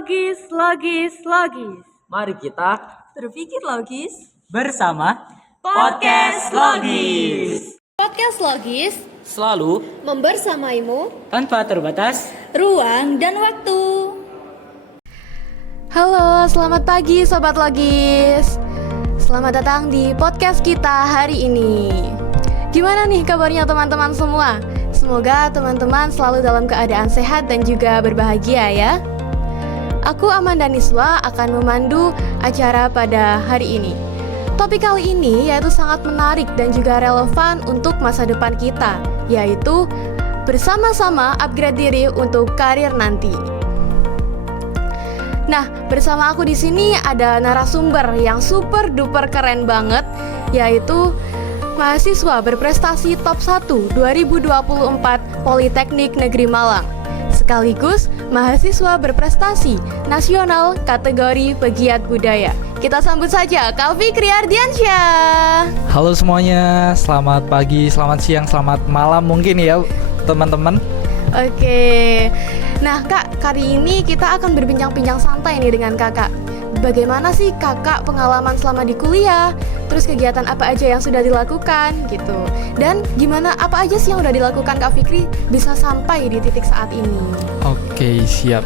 Logis. Mari kita berpikir logis bersama Podcast Logis. Podcast Logis Selalu membersamaimu tanpa terbatas ruang dan waktu. Halo, selamat pagi Sobat Logis. Selamat datang di podcast kita hari ini. Gimana nih kabarnya teman-teman semua? Semoga teman-teman selalu dalam keadaan sehat dan juga berbahagia ya. Aku Amanda Niswa akan memandu acara pada hari ini. Topik kali ini yaitu sangat menarik dan juga relevan untuk masa depan kita, yaitu bersama-sama upgrade diri untuk karir nanti. Nah, bersama aku di sini ada narasumber yang super duper keren banget, yaitu mahasiswa berprestasi top 1 2024 Politeknik Negeri Malang, sekaligus mahasiswa berprestasi nasional kategori pegiat budaya. Kita sambut saja Kak Fikri Ardiansyah. Halo semuanya, selamat pagi, selamat siang, selamat malam mungkin ya teman-teman. Oke, nah Kak, kali ini kita akan berbincang-bincang santai nih dengan Kakak. Bagaimana sih Kakak pengalaman selama di kuliah? Terus kegiatan apa aja yang sudah dilakukan gitu? Dan gimana apa aja sih yang udah dilakukan Kak Fikri bisa sampai di titik saat ini? Oke, siap.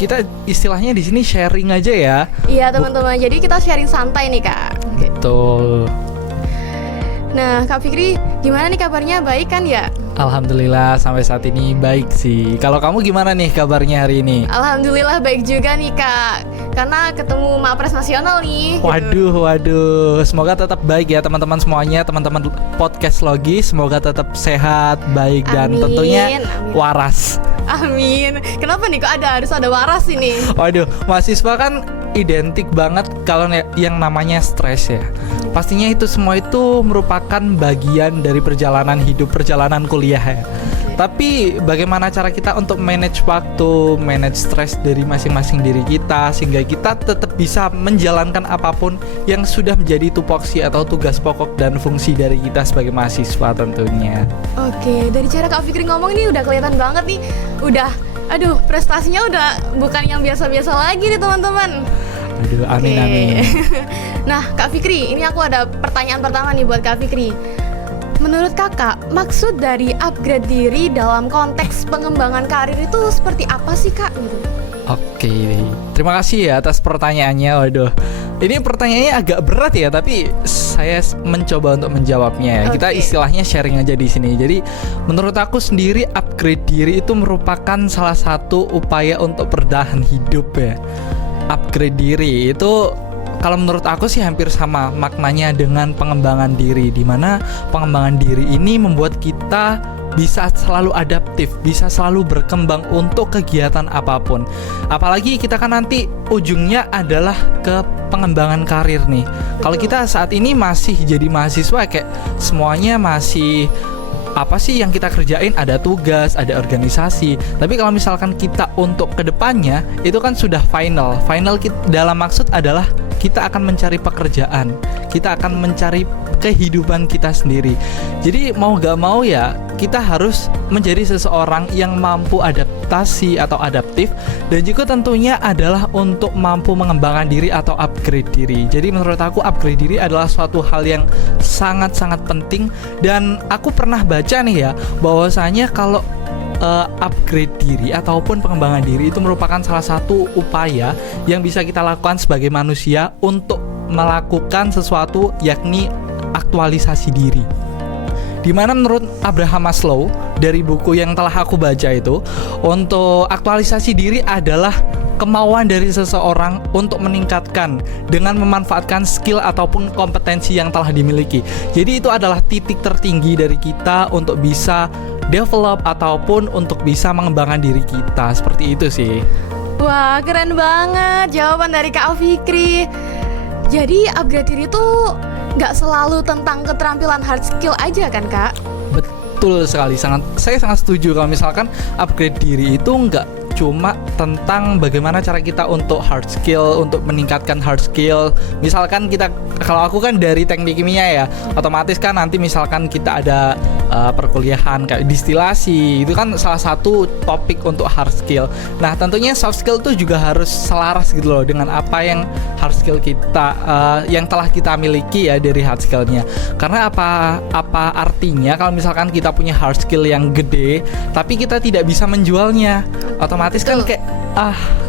Kita istilahnya di sini sharing aja ya. Iya teman-teman, jadi kita sharing santai nih Kak. Betul. Nah Kak Fikri, gimana nih kabarnya? Baik kan ya? Alhamdulillah sampai saat ini baik sih. Kalau kamu gimana nih kabarnya hari ini? Alhamdulillah baik juga nih Kak, karena ketemu Mapres Nasional nih. Waduh. Semoga tetap baik ya teman-teman semuanya, teman-teman podcast Logis. Semoga tetap sehat, baik dan tentunya waras. Amin. Kenapa nih kok harus ada waras ini? Waduh, mahasiswa kan identik banget kalau yang namanya stres ya. Pastinya itu semua itu merupakan bagian dari perjalanan hidup, perjalanan kuliah ya. Tapi bagaimana cara kita untuk manage waktu, manage stres dari masing-masing diri kita, sehingga kita tetap bisa menjalankan apapun yang sudah menjadi tupoksi atau tugas pokok dan fungsi dari kita sebagai mahasiswa tentunya. Oke, dari cara Kak Fikri ngomong ini udah kelihatan banget nih. Aduh, prestasinya udah bukan yang biasa-biasa lagi nih teman-teman. Aduh, amin. Nah, Kak Fikri, ini aku ada pertanyaan pertama nih buat Kak Fikri. Menurut kakak, maksud dari upgrade diri dalam konteks pengembangan karir itu seperti apa sih Kak? Gitu. Oke, terima kasih ya atas pertanyaannya. Waduh, ini pertanyaannya agak berat ya, tapi saya mencoba untuk menjawabnya ya. Kita istilahnya sharing aja di sini. Jadi, menurut aku sendiri upgrade diri itu merupakan salah satu upaya untuk bertahan hidup ya. Upgrade diri itu kalau menurut aku sih hampir sama maknanya dengan pengembangan diri, di mana pengembangan diri ini membuat kita bisa selalu adaptif, bisa selalu berkembang untuk kegiatan apapun. Apalagi kita kan nanti ujungnya adalah ke pengembangan karir nih. Kalau kita saat ini masih jadi mahasiswa kayak semuanya masih apa sih yang kita kerjain, ada tugas, ada organisasi. Tapi kalau misalkan kita untuk kedepannya itu kan sudah final dalam maksud adalah kita akan mencari pekerjaan, kita akan mencari kehidupan kita sendiri. Jadi mau gak mau ya kita harus menjadi seseorang yang mampu adaptasi atau adaptif, dan juga tentunya adalah untuk mampu mengembangkan diri atau upgrade diri. Jadi menurut aku upgrade diri adalah suatu hal yang sangat-sangat penting. Dan aku pernah baca nih ya bahwasanya kalau upgrade diri ataupun pengembangan diri itu merupakan salah satu upaya yang bisa kita lakukan sebagai manusia untuk melakukan sesuatu, yakni aktualisasi diri. Dimana menurut Abraham Maslow dari buku yang telah aku baca itu, untuk aktualisasi diri adalah kemauan dari seseorang untuk meningkatkan dengan memanfaatkan skill ataupun kompetensi yang telah dimiliki. Jadi itu adalah titik tertinggi dari kita untuk bisa develop ataupun untuk bisa mengembangkan diri kita. Seperti itu sih. Wah, keren banget jawaban dari Kak Fikri. Jadi upgrade diri tuh gak selalu tentang keterampilan hard skill aja kan Kak? Betul sekali, saya sangat setuju kalau misalkan upgrade diri itu nggak cuma tentang bagaimana cara kita untuk hard skill, untuk meningkatkan hard skill. Misalkan kalau aku kan dari teknik kimia ya, otomatis kan nanti misalkan kita ada perkuliahan kayak distilasi, itu kan salah satu topik untuk hard skill. Nah tentunya soft skill tuh juga harus selaras gitu loh dengan apa yang hard skill kita yang telah kita miliki ya dari hard skillnya. Karena apa artinya kalau misalkan kita punya hard skill yang gede tapi kita tidak bisa menjualnya, otomatis kan kayak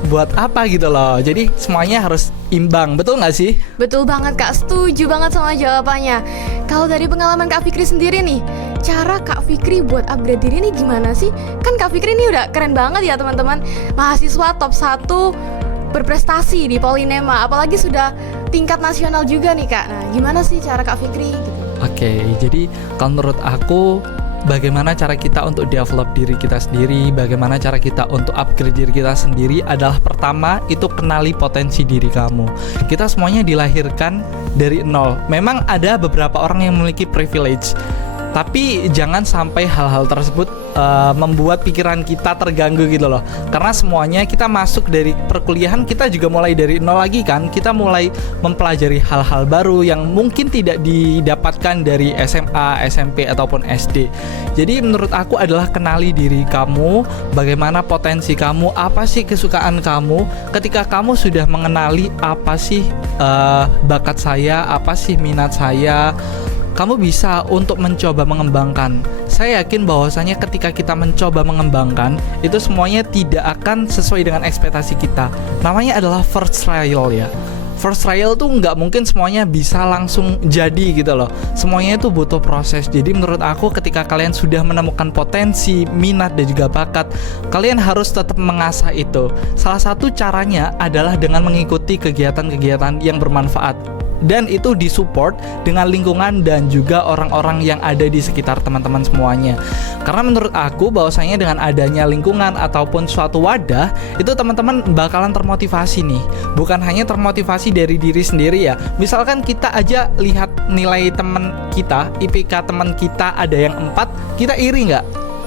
buat apa gitu loh. Jadi semuanya harus imbang, betul nggak sih? Betul banget Kak, setuju banget sama jawabannya. Kalau dari pengalaman Kak Fikri sendiri nih, cara Kak Fikri buat upgrade diri nih gimana sih? Kan Kak Fikri ini udah keren banget ya teman-teman, mahasiswa top 1 berprestasi di Polinema, apalagi sudah tingkat nasional juga nih Kak. Nah gimana sih cara Kak Fikri gitu? Oke, jadi kalau menurut aku, bagaimana cara kita untuk develop diri kita sendiri, bagaimana cara kita untuk upgrade diri kita sendiri adalah pertama itu kenali potensi diri kamu. Kita semuanya dilahirkan dari nol. Memang ada beberapa orang yang memiliki privilege, tapi jangan sampai hal-hal tersebut membuat pikiran kita terganggu gitu loh. Karena semuanya kita masuk dari perkuliahan, kita juga mulai dari nol lagi kan. Kita mulai mempelajari hal-hal baru yang mungkin tidak didapatkan dari SMA, SMP ataupun SD. Jadi menurut aku adalah kenali diri kamu, bagaimana potensi kamu, apa sih kesukaan kamu. Ketika kamu sudah mengenali apa sih bakat saya, apa sih minat saya, kamu bisa untuk mencoba mengembangkan. Saya yakin bahwasanya ketika kita mencoba mengembangkan, itu semuanya tidak akan sesuai dengan ekspektasi kita. Namanya adalah first trial ya. First trial tuh nggak mungkin semuanya bisa langsung jadi gitu loh. Semuanya itu butuh proses. Jadi menurut aku ketika kalian sudah menemukan potensi, minat dan juga bakat, kalian harus tetap mengasah itu. Salah satu caranya adalah dengan mengikuti kegiatan-kegiatan yang bermanfaat. Dan itu disupport dengan lingkungan dan juga orang-orang yang ada di sekitar teman-teman semuanya. Karena menurut aku bahwasanya dengan adanya lingkungan ataupun suatu wadah, itu teman-teman bakalan termotivasi nih. Bukan hanya termotivasi dari diri sendiri ya. Misalkan kita aja lihat nilai teman kita, IPK teman kita ada yang 4, kita iri nggak?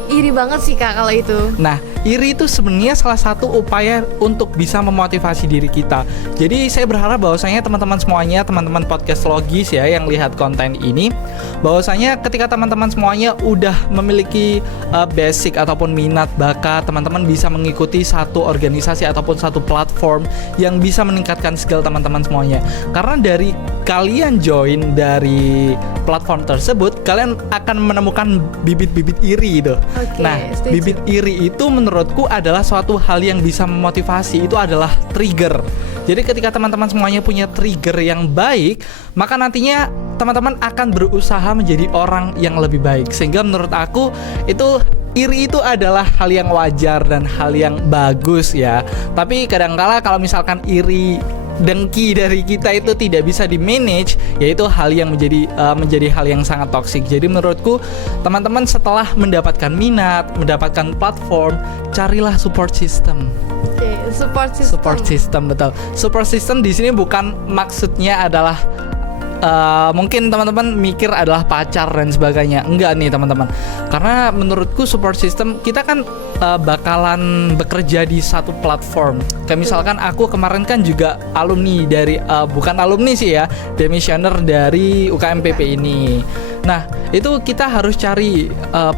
Iri banget sih Kak kalau itu. Nah, iri itu sebenarnya salah satu upaya untuk bisa memotivasi diri kita. Jadi saya berharap bahwasanya teman-teman semuanya, teman-teman podcast logis ya yang lihat konten ini, bahwasanya ketika teman-teman semuanya udah memiliki basic ataupun minat, bakat, teman-teman bisa mengikuti satu organisasi ataupun satu platform yang bisa meningkatkan skill teman-teman semuanya. Karena dari kalian join dari platform tersebut, kalian akan menemukan bibit-bibit iri itu. Oke, Nah, setuju. bibit iri itu menurutku adalah suatu hal yang bisa memotivasi. Itu adalah trigger. Jadi ketika teman-teman semuanya punya trigger yang baik, maka nantinya teman-teman akan berusaha menjadi orang yang lebih baik. Sehingga menurut aku itu iri itu adalah hal yang wajar dan hal yang bagus ya. Tapi kadangkala kalau misalkan iri, dengki dari kita itu tidak bisa di manage, yaitu hal yang menjadi hal yang sangat toksik. Jadi menurutku teman-teman setelah mendapatkan minat, mendapatkan platform, carilah support system. Oke, support system. Support system, betul. Support system di sini bukan maksudnya adalah mungkin teman-teman mikir adalah pacar dan sebagainya. Enggak nih teman-teman. Karena menurutku support system kita kan bakalan bekerja di satu platform. Kayak misalkan aku kemarin kan juga alumni dari bukan alumni sih ya, demissioner dari UKMPP ini. Nah, itu kita harus cari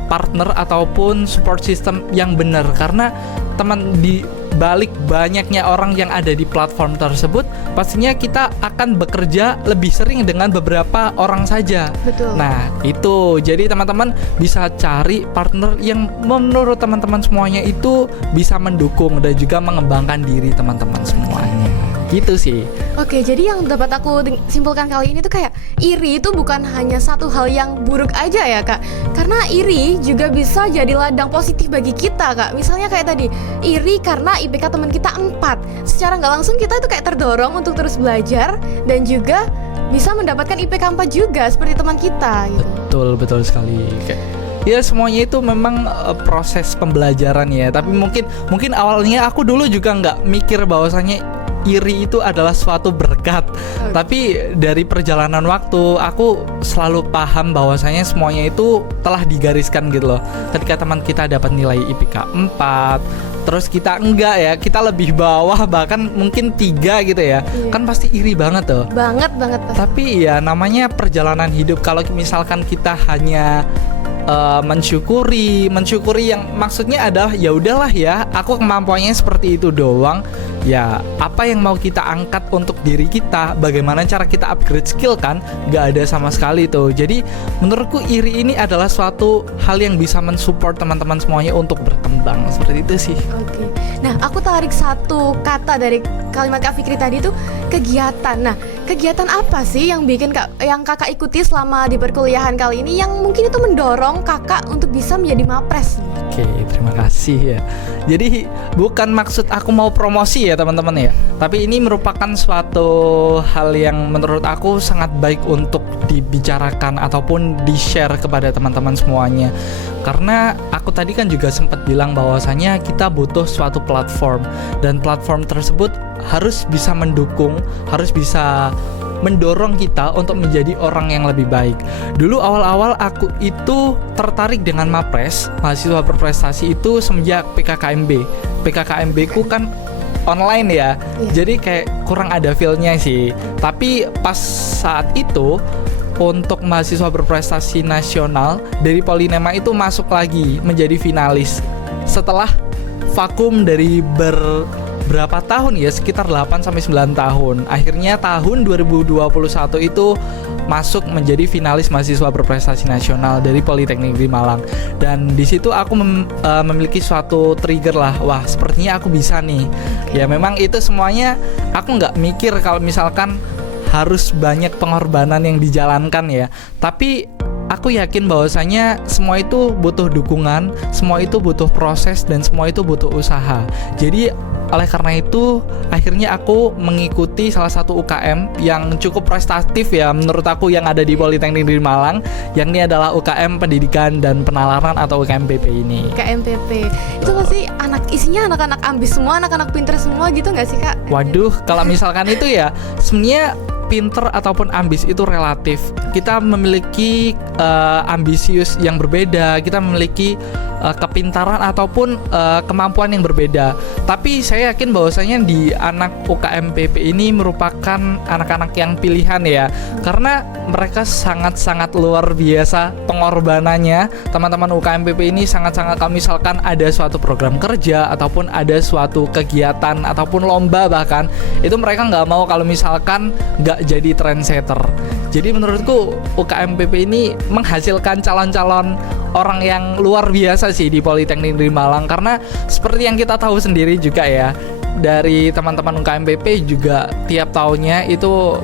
partner ataupun support system yang benar, karena teman di balik banyaknya orang yang ada di platform tersebut, pastinya kita akan bekerja lebih sering dengan beberapa orang saja. Betul. Nah, itu. Jadi teman-teman bisa cari partner yang menurut teman-teman semuanya itu bisa mendukung dan juga mengembangkan diri teman-teman semuanya. Gitu sih. Oke, jadi yang dapat aku simpulkan kali ini tuh kayak iri itu bukan hanya satu hal yang buruk aja ya Kak. Karena iri juga bisa jadi ladang positif bagi kita Kak. Misalnya kayak tadi, iri karena IPK teman kita 4. Secara nggak langsung kita itu kayak terdorong untuk terus belajar dan juga bisa mendapatkan IPK 4 juga seperti teman kita gitu. Betul sekali. Kayak ya semuanya itu memang proses pembelajaran ya. Tapi mungkin awalnya aku dulu juga nggak mikir bahwasannya iri itu adalah suatu berkat. Tapi dari perjalanan waktu aku selalu paham bahwasanya semuanya itu telah digariskan gitu loh. Ketika teman kita dapat nilai IPK 4, terus kita enggak ya, kita lebih bawah bahkan mungkin 3 gitu ya. Iya. Kan pasti iri banget tuh. Banget pasti. Tapi ya namanya perjalanan hidup. Kalau misalkan kita hanya mensyukuri yang maksudnya adalah ya udahlah ya, aku kemampuannya seperti itu doang. Ya apa yang mau kita angkat untuk diri kita, bagaimana cara kita upgrade skill kan, gak ada sama sekali tuh. Jadi menurutku iri ini adalah suatu hal yang bisa mensupport teman-teman semuanya untuk berkembang. Seperti itu sih. Oke. Nah, aku tarik satu kata dari kalimat Kak Fikri tadi tuh, kegiatan. Nah, kegiatan apa sih yang yang kakak ikuti selama di perkuliahan kali ini yang mungkin itu mendorong kakak untuk bisa menjadi mapres? Oke, terima kasih ya. Jadi bukan maksud aku mau promosi ya teman-teman ya, tapi ini merupakan suatu hal yang menurut aku sangat baik untuk dibicarakan ataupun di-share kepada teman-teman semuanya. Karena aku tadi kan juga sempat bilang bahwasanya kita butuh suatu platform, dan platform tersebut harus bisa mendukung, harus bisa mendorong kita untuk menjadi orang yang lebih baik. Dulu awal-awal aku itu tertarik dengan Mapres, mahasiswa berprestasi itu semenjak PKKMB. PKKMB ku kan online ya, jadi kayak kurang ada feel-nya sih. Tapi pas saat itu untuk mahasiswa berprestasi nasional dari Polinema itu masuk lagi menjadi finalis setelah vakum dari berapa tahun ya, sekitar 8-9 tahun. Akhirnya tahun 2021 itu masuk menjadi finalis mahasiswa berprestasi nasional dari Politeknik di Malang. Dan di situ aku memiliki suatu trigger lah, wah sepertinya aku bisa nih. Ya memang itu semuanya aku nggak mikir kalau misalkan harus banyak pengorbanan yang dijalankan ya. Tapi aku yakin bahwasanya semua itu butuh dukungan, semua itu butuh proses, dan semua itu butuh usaha. Jadi oleh karena itu akhirnya aku mengikuti salah satu UKM yang cukup prestatif ya menurut aku yang ada di Politeknik di Malang, yang ini adalah UKM Pendidikan dan Penalaran atau UKMPP ini. UKMPP itu pasti isinya anak-anak ambis semua, anak-anak pinter semua gitu nggak sih Kak? Waduh, kalau misalkan itu ya sebenarnya pinter ataupun ambis itu relatif. Kita memiliki ambisius yang berbeda, kita memiliki kepintaran ataupun kemampuan yang berbeda. Tapi saya yakin bahwasanya di anak UKMPP ini merupakan anak-anak yang pilihan ya, karena mereka sangat-sangat luar biasa pengorbanannya. Teman-teman UKMPP ini sangat-sangat, kalau misalkan ada suatu program kerja ataupun ada suatu kegiatan ataupun lomba bahkan, itu mereka nggak mau kalau misalkan nggak jadi trendsetter. Jadi menurutku UKMPP ini menghasilkan calon-calon orang yang luar biasa sih di Politeknik di Malang. Karena seperti yang kita tahu sendiri juga ya, dari teman-teman UKMPP juga tiap tahunnya itu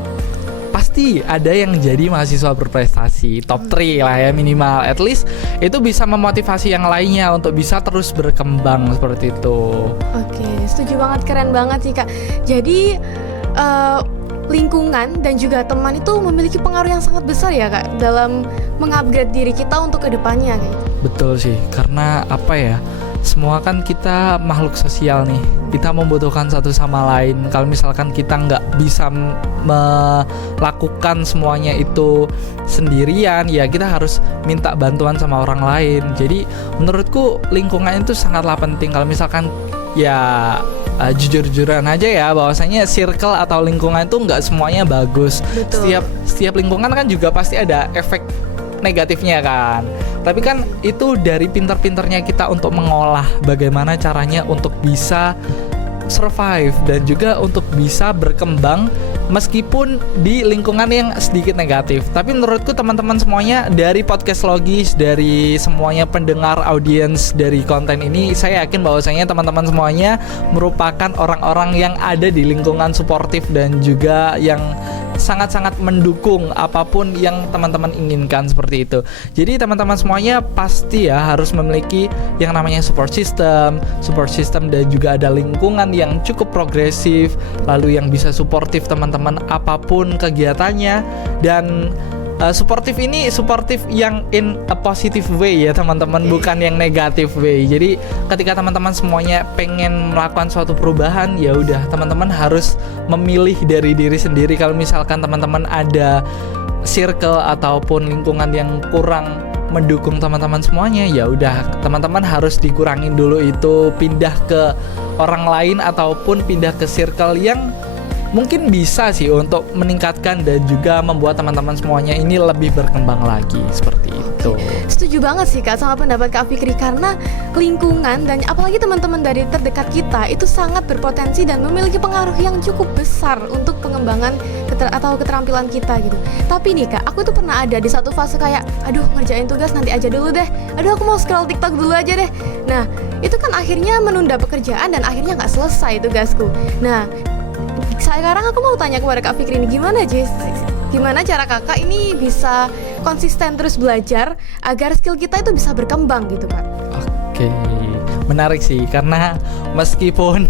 pasti ada yang jadi mahasiswa berprestasi top 3 lah ya minimal. At least itu bisa memotivasi yang lainnya untuk bisa terus berkembang seperti itu. Oke, setuju banget, keren banget sih Kak. Jadi lingkungan dan juga teman itu memiliki pengaruh yang sangat besar ya Kak dalam mengupgrade diri kita untuk kedepannya gitu. Betul sih, karena apa ya, semua kan kita makhluk sosial nih, kita membutuhkan satu sama lain. Kalau misalkan kita nggak bisa melakukan semuanya itu sendirian, ya kita harus minta bantuan sama orang lain. Jadi menurutku lingkungan itu sangatlah penting. Kalau misalkan ya jujur-jujuran aja ya, bahwasanya circle atau lingkungan itu nggak semuanya bagus. Betul. Setiap lingkungan kan juga pasti ada efek negatifnya kan. Tapi kan itu dari pintar-pintarnya kita untuk mengolah bagaimana caranya untuk bisa survive dan juga untuk bisa berkembang meskipun di lingkungan yang sedikit negatif. Tapi menurutku teman-teman semuanya dari podcast Logis, dari semuanya pendengar audiens dari konten ini, saya yakin bahwasanya teman-teman semuanya merupakan orang-orang yang ada di lingkungan suportif dan juga yang sangat-sangat mendukung apapun yang teman-teman inginkan seperti itu. Jadi teman-teman semuanya pasti ya harus memiliki yang namanya support system dan juga ada lingkungan yang cukup progresif, lalu yang bisa suportif teman-teman apapun kegiatannya. Dan suportif ini suportif yang in a positive way ya teman-teman, bukan yang negative way. Jadi ketika teman-teman semuanya pengen melakukan suatu perubahan, ya udah teman-teman harus memilih dari diri sendiri. Kalau misalkan teman-teman ada circle ataupun lingkungan yang kurang mendukung teman-teman semuanya, ya udah teman-teman harus dikurangin dulu itu, pindah ke orang lain ataupun pindah ke circle yang mungkin bisa sih untuk meningkatkan dan juga membuat teman-teman semuanya ini lebih berkembang lagi seperti itu. Setuju banget sih Kak sama pendapat Kak Fikri, karena lingkungan dan apalagi teman-teman dari terdekat kita itu sangat berpotensi dan memiliki pengaruh yang cukup besar untuk pengembangan atau keterampilan kita gitu. Tapi nih Kak, aku tuh pernah ada di satu fase kayak, aduh ngerjain tugas nanti aja dulu deh, aduh aku mau scroll TikTok dulu aja deh. Nah itu kan akhirnya menunda pekerjaan dan akhirnya nggak selesai tugasku. Nah sekarang aku mau tanya kepada Kak Fikri ini, gimana cara kakak ini bisa konsisten terus belajar agar skill kita itu bisa berkembang gitu Kak? Oke, menarik sih, karena meskipun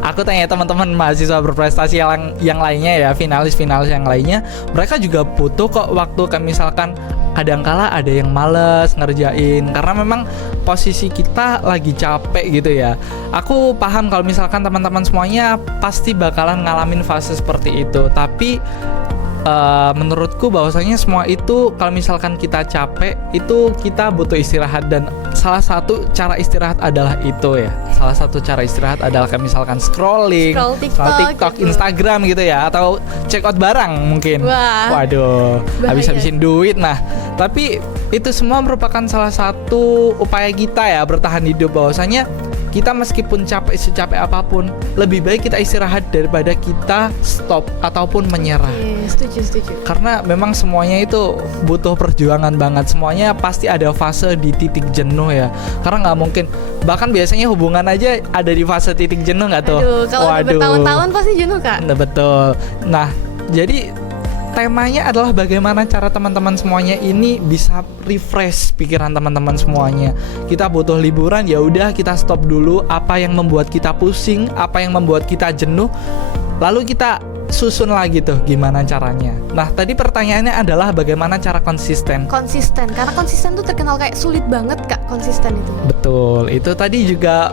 aku tanya teman-teman mahasiswa berprestasi yang lainnya ya, finalis yang lainnya, mereka juga butuh kok waktu, kayak misalkan kadangkala ada yang males ngerjain karena memang posisi kita lagi capek gitu ya. Aku paham kalau misalkan teman-teman semuanya pasti bakalan ngalamin fase seperti itu, tapi menurutku bahwasanya semua itu kalau misalkan kita capek itu kita butuh istirahat, dan salah satu cara istirahat adalah itu ya. Salah satu cara istirahat adalah kayak misalkan scroll TikTok, gitu. Instagram gitu ya, atau check out barang mungkin. Waduh, bahaya. habis-habisin duit. Nah, tapi itu semua merupakan salah satu upaya kita ya bertahan hidup, bahwasanya kita meskipun capek secapek apapun, lebih baik kita istirahat daripada kita stop ataupun menyerah. Setuju. Karena memang semuanya itu butuh perjuangan banget. Semuanya pasti ada fase di titik jenuh ya. Karena nggak mungkin, bahkan biasanya hubungan aja ada di fase titik jenuh nggak tuh? Aduh, kalau udah bertahun-tahun pasti jenuh Kak. Nah, betul. Nah, jadi temanya adalah bagaimana cara teman-teman semuanya ini bisa refresh pikiran teman-teman semuanya. Kita butuh liburan, ya udah kita stop dulu apa yang membuat kita pusing, apa yang membuat kita jenuh, lalu kita susun lagi tuh gimana caranya. Nah, tadi pertanyaannya adalah bagaimana cara konsisten. Karena konsisten tuh terkenal kayak sulit banget Kak, konsisten itu. Betul, itu tadi juga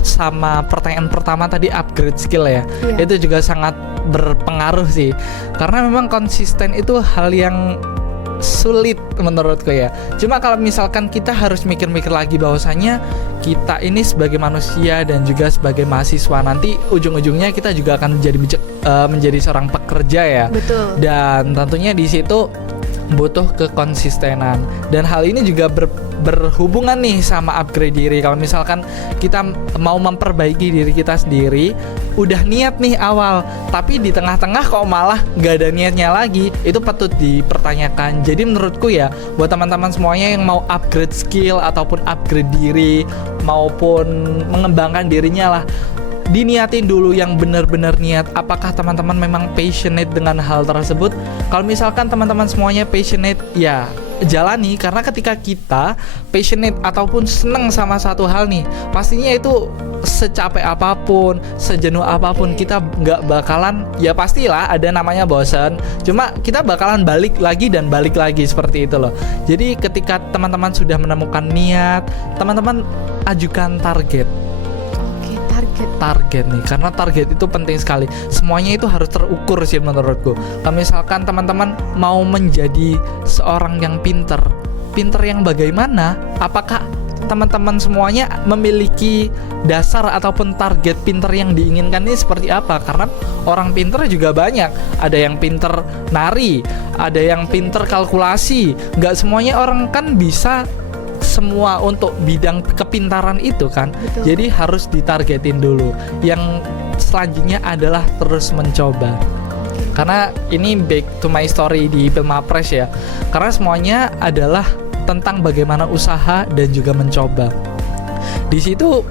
sama pertanyaan pertama tadi, upgrade skill ya. Iya. Itu juga sangat berpengaruh sih, karena memang konsisten itu hal yang sulit menurutku ya. Cuma kalau misalkan kita harus mikir-mikir lagi bahwasanya kita ini sebagai manusia dan juga sebagai mahasiswa, nanti ujung-ujungnya kita juga akan menjadi seorang pekerja ya. Betul. Dan tentunya di situ butuh kekonsistenan, dan hal ini juga berhubungan nih sama upgrade diri. Kalau misalkan kita mau memperbaiki diri kita sendiri, udah niat nih awal, tapi di tengah-tengah kok malah gak ada niatnya lagi, itu patut dipertanyakan. Jadi menurutku ya, buat teman-teman semuanya yang mau upgrade skill ataupun upgrade diri maupun mengembangkan dirinya lah, diniatin dulu yang benar-benar niat. Apakah teman-teman memang passionate dengan hal tersebut? Kalau misalkan teman-teman semuanya passionate, ya jalani. Karena ketika kita passionate ataupun seneng sama satu hal nih, pastinya itu secapek apapun, sejenuh apapun, kita nggak bakalan, ya pastilah ada namanya bosan, cuma kita bakalan balik lagi dan balik lagi seperti itu loh. Jadi ketika teman-teman sudah menemukan niat, teman-teman ajukan target nih, karena target itu penting sekali. Semuanya itu harus terukur sih menurutku. Kalau misalkan teman-teman mau menjadi seorang yang pinter yang bagaimana? Apakah teman-teman semuanya memiliki dasar ataupun target pinter yang diinginkan ini seperti apa? Karena orang pinter juga banyak. Ada yang pinter nari, ada yang pinter kalkulasi. Gak semuanya orang kan bisa semua untuk bidang kepintaran itu kan. Betul. Jadi harus ditargetin dulu. Yang selanjutnya adalah terus mencoba. Karena ini back to my story di Pilmapres ya. Karena semuanya adalah tentang bagaimana usaha dan juga mencoba. Di situ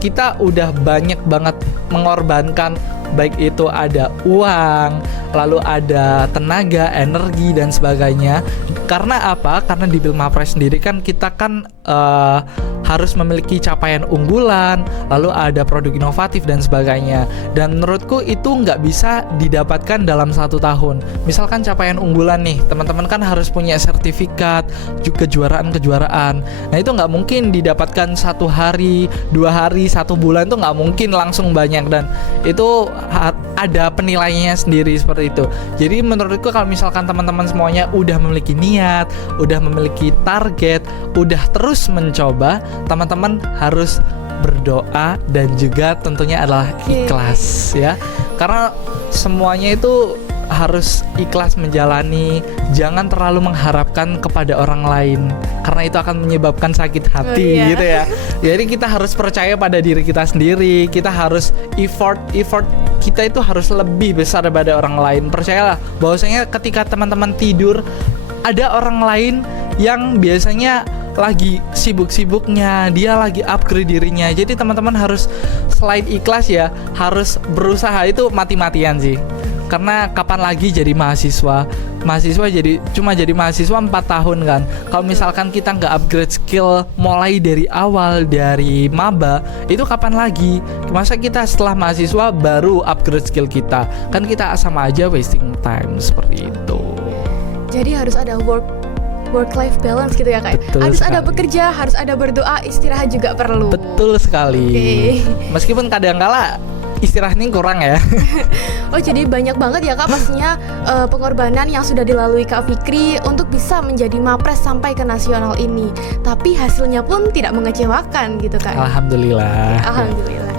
kita udah banyak banget mengorbankan, baik itu ada uang, lalu ada tenaga, energi dan sebagainya. Karena apa? Karena di Pilmapres sendiri kan kita kan harus memiliki capaian unggulan, lalu ada produk inovatif dan sebagainya. Dan menurutku itu nggak bisa didapatkan dalam 1 tahun. Misalkan capaian unggulan nih, teman-teman kan harus punya sertifikat, juga kejuaraan-kejuaraan. Nah itu nggak mungkin didapatkan 1 hari, 2 hari, 1 bulan, itu nggak mungkin langsung banyak, dan itu ada penilaiannya sendiri seperti itu. Jadi menurutku kalau misalkan teman-teman semuanya udah memiliki niat, udah memiliki target, udah terus mencoba, teman-teman harus berdoa dan juga tentunya adalah ikhlas ya. Karena semuanya itu harus ikhlas menjalani, jangan terlalu mengharapkan kepada orang lain karena itu akan menyebabkan sakit hati gitu ya. Jadi kita harus percaya pada diri kita sendiri, kita harus effort kita itu harus lebih besar daripada orang lain. Percayalah bahwasanya ketika teman-teman tidur ada orang lain yang biasanya lagi sibuk-sibuknya, dia lagi upgrade dirinya. Jadi teman-teman harus selain ikhlas ya, harus berusaha, itu mati-matian sih. Karena kapan lagi jadi mahasiswa jadi mahasiswa 4 tahun kan. Kalau misalkan kita nggak upgrade skill mulai dari awal, dari maba, itu kapan lagi? Masa kita setelah mahasiswa baru upgrade skill kita? Kan kita sama aja wasting time seperti itu. Jadi harus ada work-life balance gitu ya Kak. Betul harus sekali. ada bekerja, harus ada berdoa, istirahat juga perlu. Betul sekali. Meskipun kadang-kala istirahatnya kurang ya. Oh jadi banyak banget ya Kak pastinya pengorbanan yang sudah dilalui Kak Fikri untuk bisa menjadi Mapres sampai ke nasional ini. Tapi hasilnya pun tidak mengecewakan gitu Kak. Alhamdulillah. Alhamdulillah.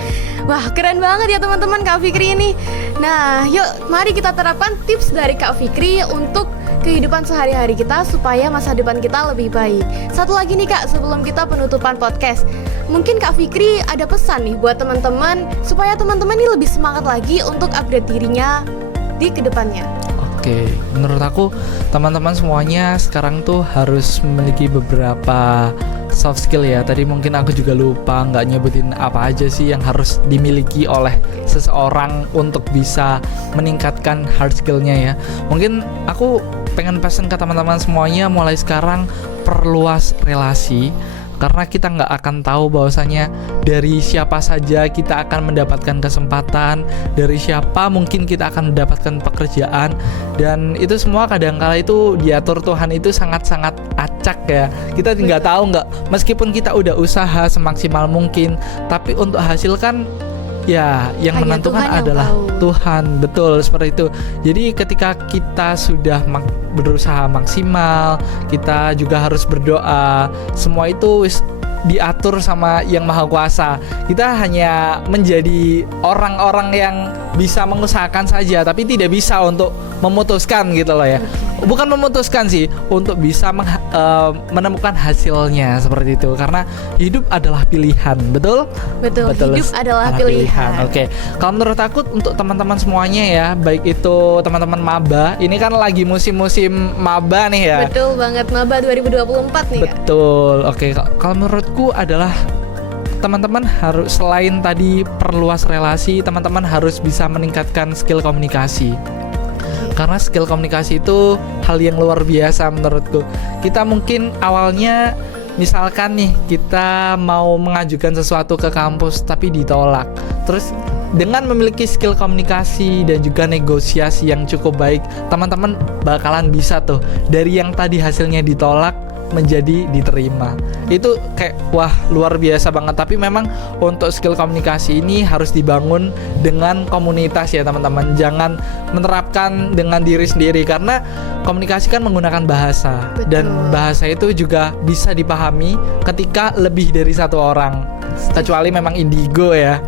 Wah keren banget ya teman-teman Kak Fikri ini. Nah yuk mari kita terapkan tips dari Kak Fikri untuk kehidupan sehari-hari kita supaya masa depan kita lebih baik. Satu lagi nih Kak, sebelum kita penutupan podcast, mungkin Kak Fikri ada pesan nih buat teman-teman supaya teman-teman ini lebih semangat lagi untuk upgrade dirinya di kedepannya. Oke, menurut aku teman-teman semuanya sekarang tuh harus memiliki beberapa soft skill ya. Tadi mungkin aku juga lupa nggak nyebutin apa aja sih yang harus dimiliki oleh seseorang untuk bisa meningkatkan hard skillnya ya. Mungkin aku pengen pesan ke teman-teman semuanya mulai sekarang, perluas relasi. Karena kita nggak akan tahu bahwasanya dari siapa saja kita akan mendapatkan kesempatan, dari siapa mungkin kita akan mendapatkan pekerjaan, dan itu semua kadang-kala itu diatur Tuhan, itu sangat-sangat acak ya. Kita nggak tahu, meskipun kita udah usaha semaksimal mungkin, tapi untuk hasil kan ya yang hanya menentukan Tuhan yang adalah tahu. Tuhan. Betul seperti itu. Jadi ketika kita sudah berusaha maksimal, kita juga harus berdoa. Semua itu diatur sama Yang Maha Kuasa. Kita hanya menjadi orang-orang yang bisa mengusahakan saja, tapi tidak bisa untuk memutuskan gitu loh ya. Bukan memutuskan sih, untuk bisa menemukan hasilnya seperti itu. Karena hidup adalah pilihan, betul? Betul. Hidup adalah pilihan. Oke. Kalau menurut aku untuk teman-teman semuanya ya, baik itu teman-teman maba, ini kan lagi musim-musim maba nih ya. Betul banget, Maba 2024 nih Kak. Betul. Oke, kalau menurutku adalah teman-teman harus, selain tadi perluas relasi, teman-teman harus bisa meningkatkan skill komunikasi. Karena skill komunikasi itu hal yang luar biasa menurutku. Kita mungkin awalnya misalkan nih kita mau mengajukan sesuatu ke kampus tapi ditolak. Terus dengan memiliki skill komunikasi dan juga negosiasi yang cukup baik, teman-teman bakalan bisa tuh dari yang tadi hasilnya ditolak menjadi diterima. Itu kayak wah luar biasa banget. Tapi memang untuk skill komunikasi ini harus dibangun dengan komunitas ya teman-teman. Jangan menerapkan dengan diri sendiri, karena komunikasi kan menggunakan bahasa. Betul. Dan bahasa itu juga bisa dipahami ketika lebih dari satu orang. Kecuali memang indigo ya.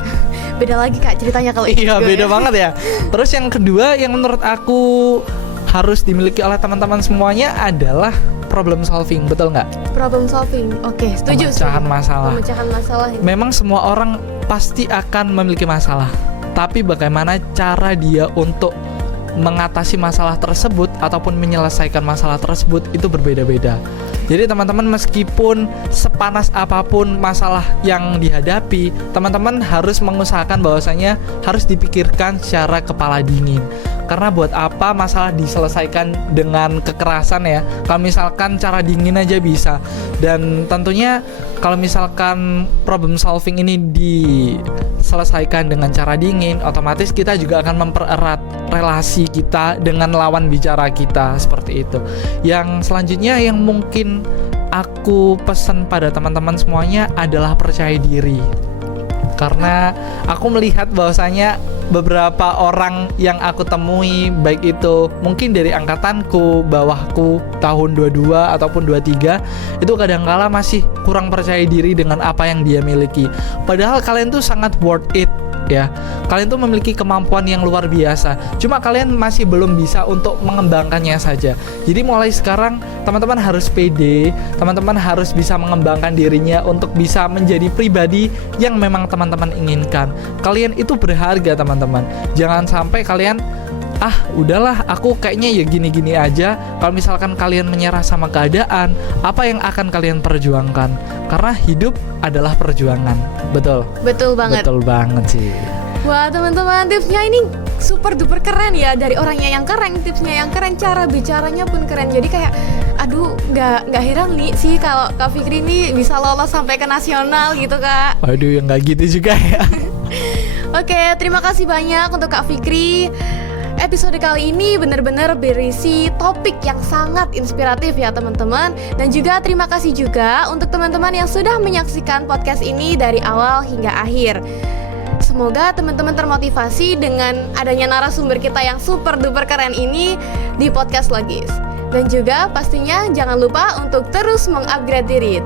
Beda lagi Kak ceritanya kalau Iya indigo beda ya. banget ya. Terus yang kedua yang menurut aku harus dimiliki oleh teman-teman semuanya adalah problem solving, betul nggak? Problem solving, oke, setuju. Pemecahan masalah. Pemecahan masalah. Memang semua orang pasti akan memiliki masalah, tapi bagaimana cara dia untuk mengatasi masalah tersebut ataupun menyelesaikan masalah tersebut itu berbeda-beda. Jadi teman-teman meskipun sepanas apapun masalah yang dihadapi, teman-teman harus mengusahakan bahwasanya harus dipikirkan secara kepala dingin. Karena buat apa masalah diselesaikan dengan kekerasan ya? Kalau misalkan cara dingin aja bisa. Dan tentunya kalau misalkan problem solving ini diselesaikan dengan cara dingin, otomatis kita juga akan mempererat relasi kita dengan lawan bicara kita, seperti itu. Yang selanjutnya yang mungkin aku pesan pada teman-teman semuanya adalah percaya diri. Karena aku melihat bahwasanya beberapa orang yang aku temui, baik itu mungkin dari angkatanku, bawahku, tahun 22 ataupun 23, itu kadangkala masih kurang percaya diri dengan apa yang dia miliki. Padahal kalian tuh sangat worth it ya. Kalian tuh memiliki kemampuan yang luar biasa. Cuma kalian masih belum bisa untuk mengembangkannya saja. Jadi mulai sekarang teman-teman harus pede, teman-teman harus bisa mengembangkan dirinya untuk bisa menjadi pribadi yang memang teman-teman inginkan. Kalian itu berharga, teman-teman. Jangan sampai kalian udahlah, aku kayaknya ya gini-gini aja. Kalau misalkan kalian menyerah sama keadaan, apa yang akan kalian perjuangkan? Karena hidup adalah perjuangan. Betul? Betul banget. Betul banget sih. Wah teman-teman, tipsnya ini super duper keren ya. Dari orangnya yang keren, tipsnya yang keren, cara bicaranya pun keren. Jadi kayak nggak heran nih sih kalau Kak Fikri ini bisa lolos sampai ke nasional gitu Kak. Waduh, yang nggak gitu juga ya. Oke, terima kasih banyak untuk Kak Fikri. Episode kali ini benar-benar berisi topik yang sangat inspiratif ya teman-teman. Dan juga terima kasih juga untuk teman-teman yang sudah menyaksikan podcast ini dari awal hingga akhir. Semoga teman-teman termotivasi dengan adanya narasumber kita yang super duper keren ini di podcast Logis. Dan juga pastinya jangan lupa untuk terus mengupgrade diri.